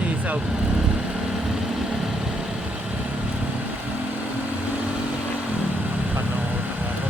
Sisaw. Panahon ng ako.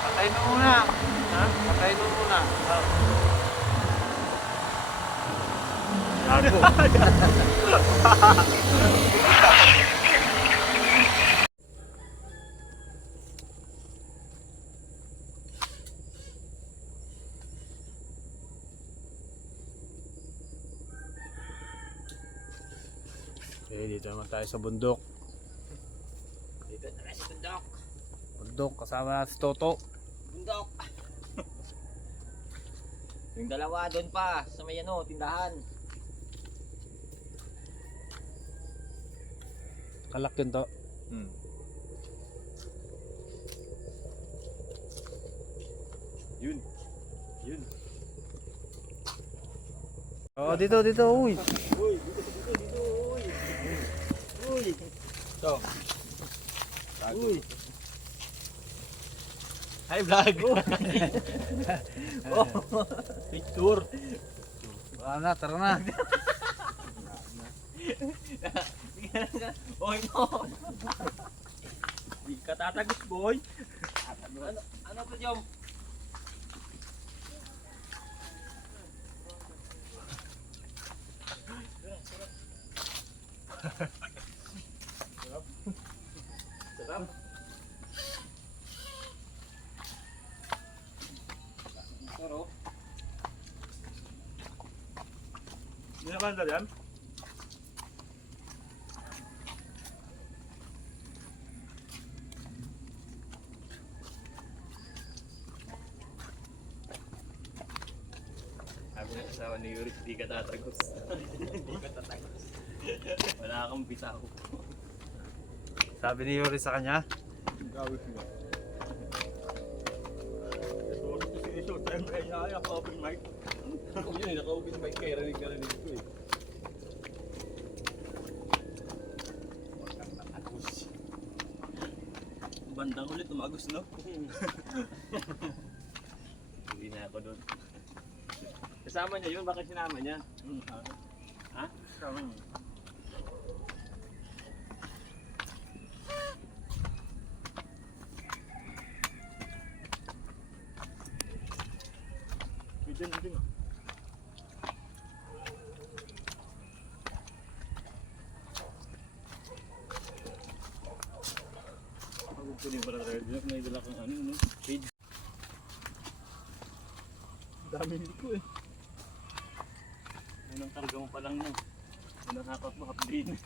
Patay na muna. Ha? Patay na muna. Gago. Okay, dito naman tayo sa bundok. Dito na si Bundok. Bundok, kasama si Toto. Bundok. Yung dalawa doon pa sa may ano, tindahan. Kalak yun to. Yun. Yun. Oh, dito, dito, uy. Uy, dito, uy. Uy. Ito. Uy. Hi, vlog. Oh, picture. Wala na, tara na. Oy, no. Di ka tatagos, boy. Ano to, Jom? Sarap. Sarap. Hindi na ba yan? Sabi ng asawa ni Yuri, di ka tatagos. Di ka tatagos. Wala kang bitaw. Sabi ni Yuri sa kanya. Gawin mo. Ito si Iso, time ay naya ka open mic. Kung yun, naka-open mic kayo, rinig ko eh. Bandang ulit, tumagos no? Hindi na ako doon. Kasama niya yun, bakit sinama niya? Ha? Kami. Bitin. Pwede pala red block, may dala kang ano, no? Feed. Dami ko eh. Unang karga mo pa lang no. Unang hapat mo, half day na.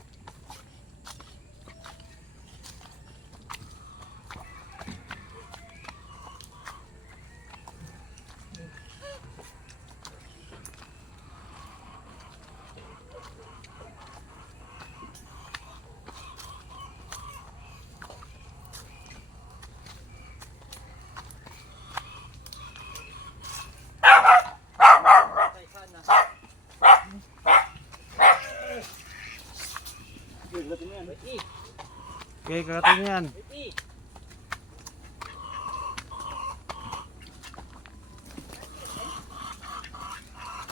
Okay, kakatin yan.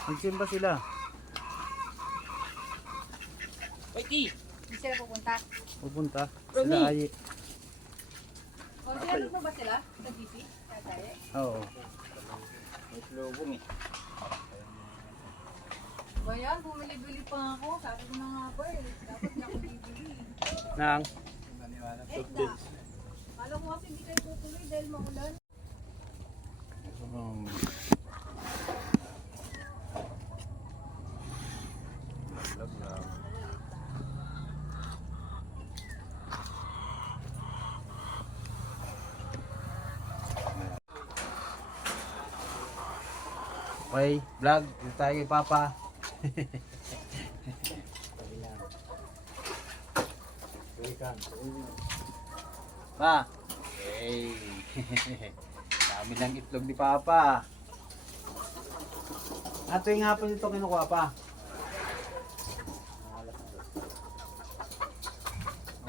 Nagsimba sila. Hindi sila pupunta. Pupunta. Sila ay. O, sinanod mo ba sila sa GC? Kaya Oo. May slobong eh. ba yan? Bumili-bili pa ako. Sabi ko na nga ba eh. Dapat na ako bibili. Nang. Eh, na. Kala ko kasi hindi kayo tutuloy dahil maulan. Um, okay, vlog. Dito tayo kay Papa. Pa. Hey. Dami lang itlog ni Papa. Ato yung hapon ito kinukuha pa.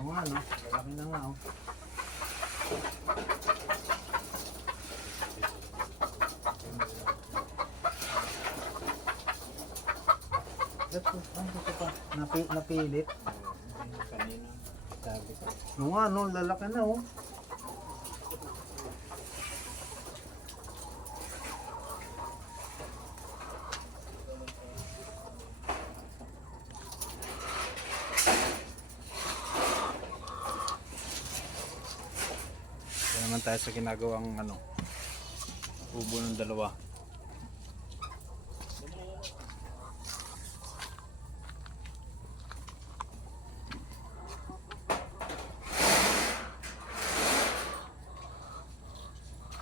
Oo nga no, lalaki na nga oh. Ito pa, napilit. Kanina. Sabi ko. Oo nga no, lalaki na oh. Kaya naman tayo sa ginagawang ano, ubo ng dalawa.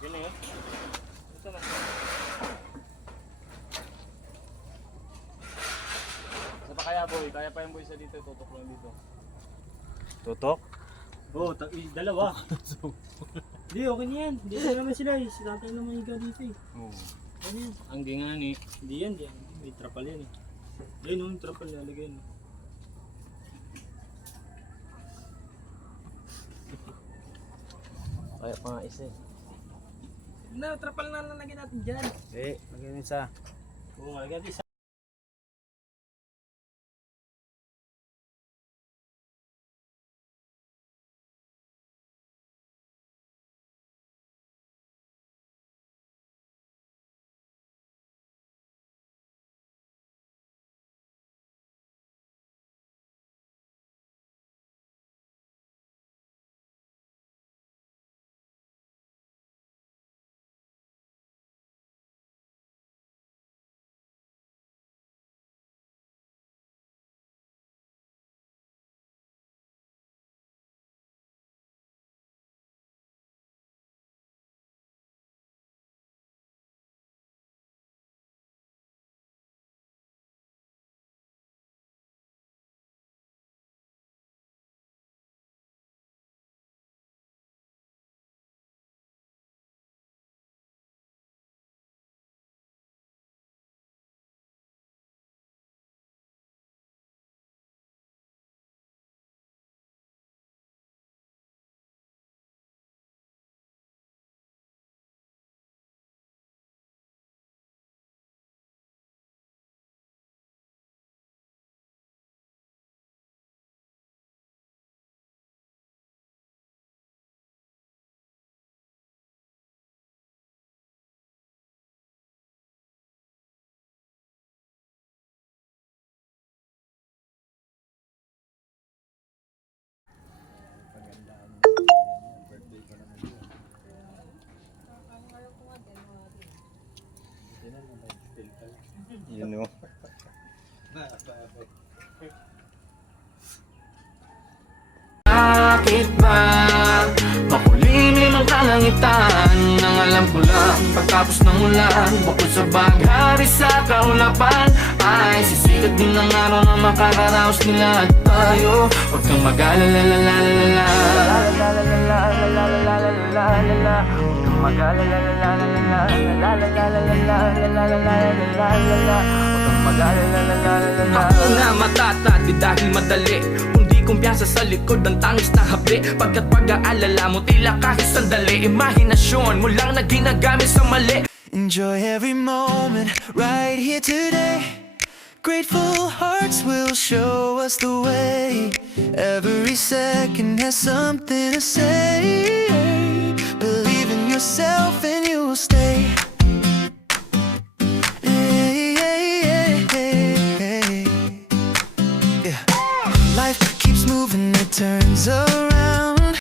Yun na yun. Ito na. Sa pa kaya boy? Kaya pa yung boy sa dito, tutok lang dito. Tutok? Oo, dalawa. Hindi, okay na yan. Hindi na naman sila eh. Si tatay naman yung dito eh. Oo. Ano yan? Ang nga ni. Hindi yan, hindi yan. May trapal yan eh. Ayun, yung trapal lalagay no. Kaya pa nga isa eh. Na, trapal na lalagay natin dyan. Eh, lagyan isa. Oo, lagay natin nyo. Bakit ba makulimlim ang kalangitan? Ang alam ko lang pagtapos ng ulan, bukod sa baghari sa kaulapan, ay sisikat din ang araw na makakaraos nila at tayo. Huwag kang mag-alala, la la la la la la la la la la la la la la. Huwag kang mag-alala, la la la la la la la la la la la la la la la la. Huwag kang mag-alala, la la la la. Ako nga matatati dahil madali, kumpiyansa sa likod ng tangis na habi. Pagkat pag-aalala mo tila kahit sandali, imahinasyon mo lang na ginagamit sa mali. Enjoy every moment right here today. Grateful hearts will show us the way. Every second has something to say. Believe in yourself and you will stay. Hey, hey, hey, hey, hey. Yeah. Life keeps moving, it turns around.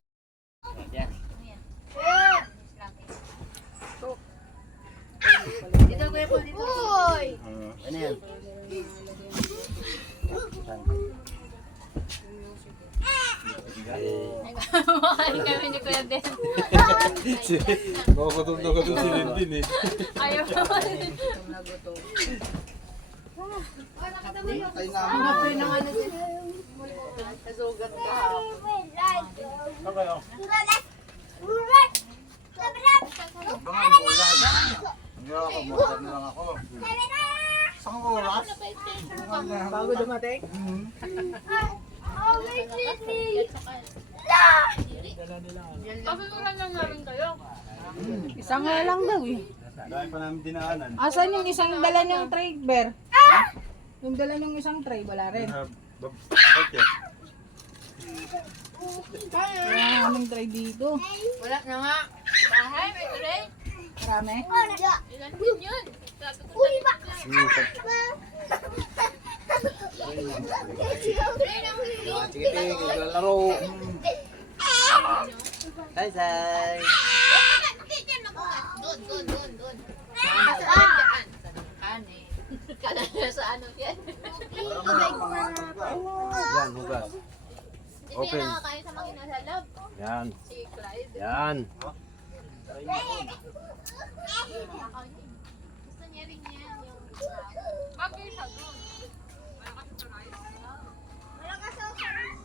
Dito, Kuya Paul, dito. Uy! Ano yan? Makain kami ni Kuya Ben. Gutom si Lindin eh. Ayaw naman. Nakapay ng ano din. Nasugat ka hapon. Hindi ako, motor na lang ako. Isang oras? Bago dumating? Pasunuran lang namin kayo. Isang nga lang daw eh. Dahil pa namin dinaanan. Asan yung isang dala niyong tray, Ber? Yung dala niyong isang tray, wala rin. Okay. Wala aming tray dito. Wala na nga. Bahay, may tray. Marami. Ilan din yun? Sabi ko Sige, naglalaro. Say. Doon. Saan? Kala sa ano yan? Yan, hugas. Hindi na nakakain sa mga nasa lab. Yan. Si Clyde. Yan. Gusto niya rin yan. Bagay siya doon. Wala kasi sa rice. Wala kasi sa rice.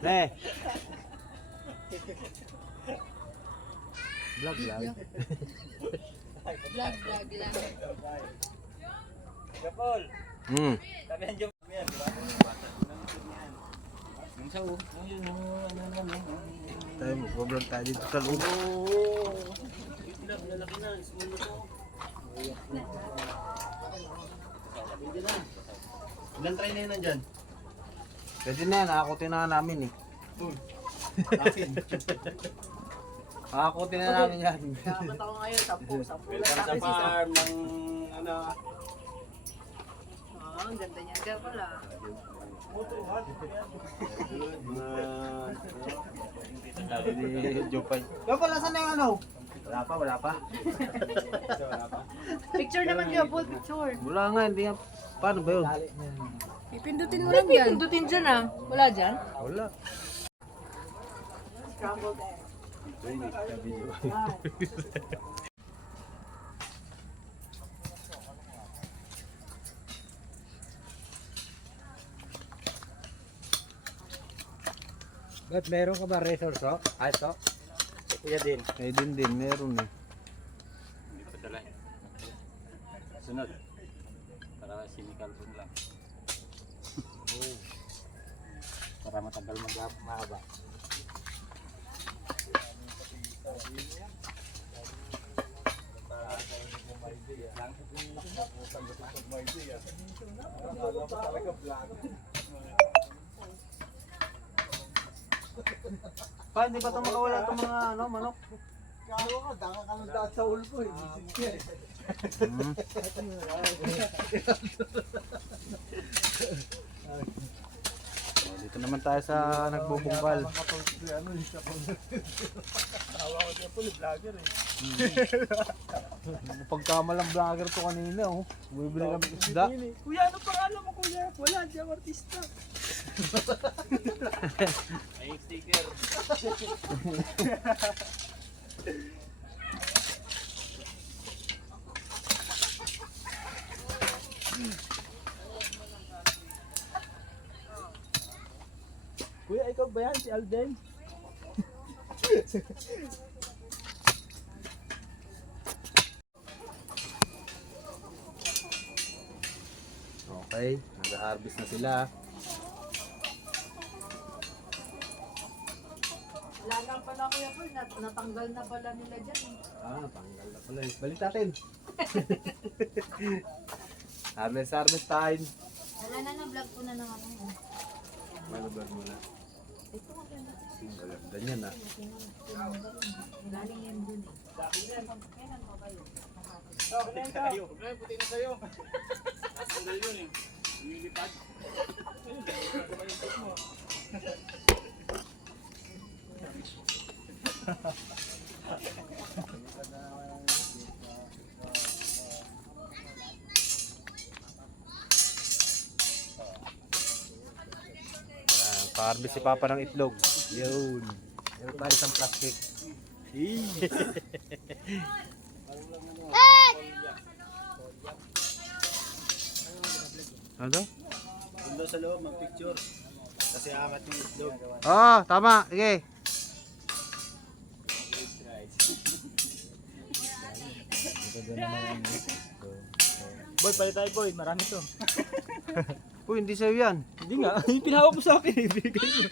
Ne. Vlog lang. Vlog lang. Kapol! Hmm. Sabihan dyan. Tayo, mag-vlog tayo dito sa loob. Ilan try na yun nandyan? Pwede na yan, nakakutin na namin eh. Nakakutin na namin yan. Dapat ako ngayon, 10 Welcome sa farm ng ano. ang ganda niya. Kaya pala. Jopay. Kaya pala saan na yung ano? Wala pa. Picture naman kayo, Paul, picture. Wala nga, hindi nga. Paano ba yun? Pipindutin mo lang dyan. Pipindutin dyan ah. Wala dyan? Wala. Scrambled egg. Ba't meron ka ba resource? Ah, ito? Kuya din. Eh, din, meron eh. Hindi ko dala. Sunod. Para sinikal po lang. Para matagal mahaba. Pa, hindi ba ito makawala itong mga ano, manok? Kaya ka, daka ka ng daan sa ulpo eh. Dito naman tayo sa nagbubungkal. Pagkamalang vlogger to kanina, oh. Bibili kami isda. Kuya, ano pangalan mo kuya? Wala, di ako artista. Ay, sticker. Kuya, ikaw ba yan? Si Alden? Okay, nag-harvest na sila. Lagang pala kuya po, natanggal na pala nila dyan. Natanggal na pala. Balik natin. Harvest time. Wala na, vlog ko na ng ano. Malabag mo na. Ito maganda. Maganda niyan ah. Galing yan dun eh. Kailan pa kayo? Tayo. Puti na sa'yo. Nasanggal yun eh. Lumilipad. Pa-harvest si Papa ng itlog. Yun. Meron tayo isang plastic. Ano daw? Doon sa loob, mag-picture. Kasi amat yung itlog. Tama. Sige. Boy, palit tayo boy. Marami to. Uy, hindi sa'yo yan. Hindi nga. Yung pinahawak mo sa akin. Ibigay mo.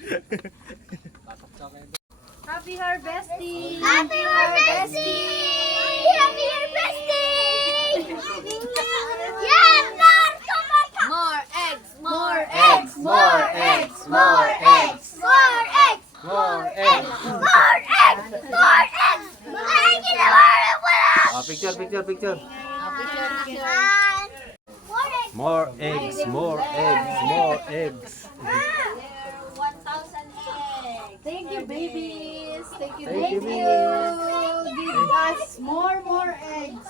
Happy harvesting! Happy harvesting! Happy harvesting! Yeah, More eggs! More eggs, more eggs, more eggs, more eggs, More eggs. more eggs, more eggs. Ay, ginawa na pala. Picture. More eggs. More eggs. More eggs. 1,000 eggs. Thank you, babies! Thank you, Thank you, Give us more eggs!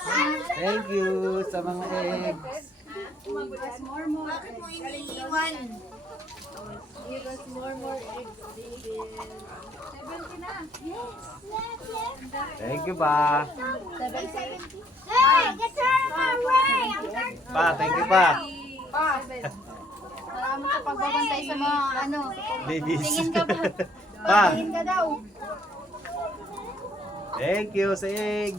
Thank you sa mga eggs. Give us more Bakit mo iniiwan? Give us more eggs, babies! 70 na! Yes. Thank you pa. 70. Hey, get out of my way. I'm trying. Pa, thank you pa. Salamat sa pagbabantay sa mga ano. Babies. Tingin ka ba? Pa, Tingin ka daw. thank you sa egg.